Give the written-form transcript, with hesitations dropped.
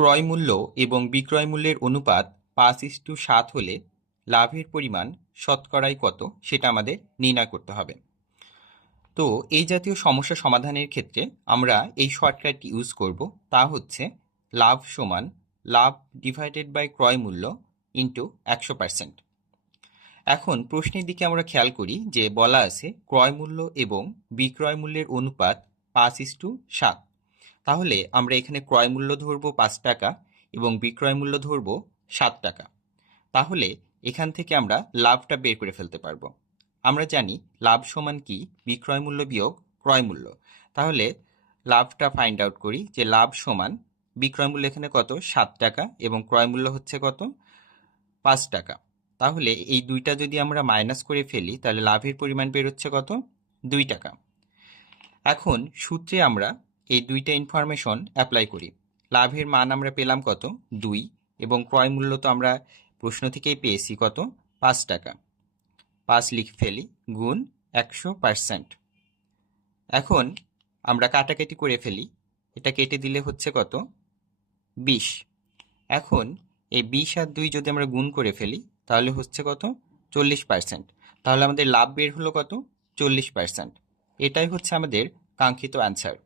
ক্রয় মূল্য এবং বিক্রয় মূল্যের অনুপাত 5:7 হলে লাভের পরিমাণ শতকরায় কত সেটা আমাদের নির্ণয় করতে হবে। তো এই জাতীয় সমস্যা সমাধানের ক্ষেত্রে আমরা এই শর্টকাট ইউজ করব, তা হচ্ছে লাভ সমান লাভ ডিভাইডেড বাই ক্রয় মূল্য ইন্টু 100%। এখন প্রশ্নের দিকে আমরা খেয়াল করি যে বলা আছে ক্রয় মূল্য এবং বিক্রয় মূল্যের অনুপাত 5:7। তাহলে আমরা এখানে ক্রয় মূল্য ধরবো 5 টাকা এবং বিক্রয় মূল্য ধরবো 7 টাকা। তাহলে এখান থেকে আমরা লাভটা বের করে ফেলতে পারবো। আমরা জানি লাভ সমান কি বিক্রয় মূল্য বিয়োগ ক্রয় মূল্য। তাহলে লাভটা ফাইন্ড আউট করি যে লাভ সমান বিক্রয় মূল্য এখানে কত 7 টাকা এবং ক্রয় মূল্য হচ্ছে কত 5 টাকা। তাহলে এই দুইটা যদি আমরা মাইনাস করে ফেলি তাহলে লাভের পরিমাণ বেরোচ্ছে কত 2 টাকা। এখন সূত্রে আমরা এই দুইটা ইনফরমেশন অ্যাপ্লাই করি। লাভের মান আমরা পেলাম কত 2 এবং ক্রয় মূল্য তো আমরা প্রশ্ন থেকেই পেয়েছি কত 5 টাকা। 5 লিখে ফেলি গুণ 100%। এখন আমরা কাটাকাটি করে ফেলি, এটা কেটে দিলে হচ্ছে কত 20। এখন এই 20 আর 2 যদি আমরা গুণ করে ফেলি তাহলে হচ্ছে কত 40%। তাহলে আমাদের লাভ বের হলো কত 40%। এটাই হচ্ছে আমাদের কাঙ্ক্ষিত অ্যান্সার।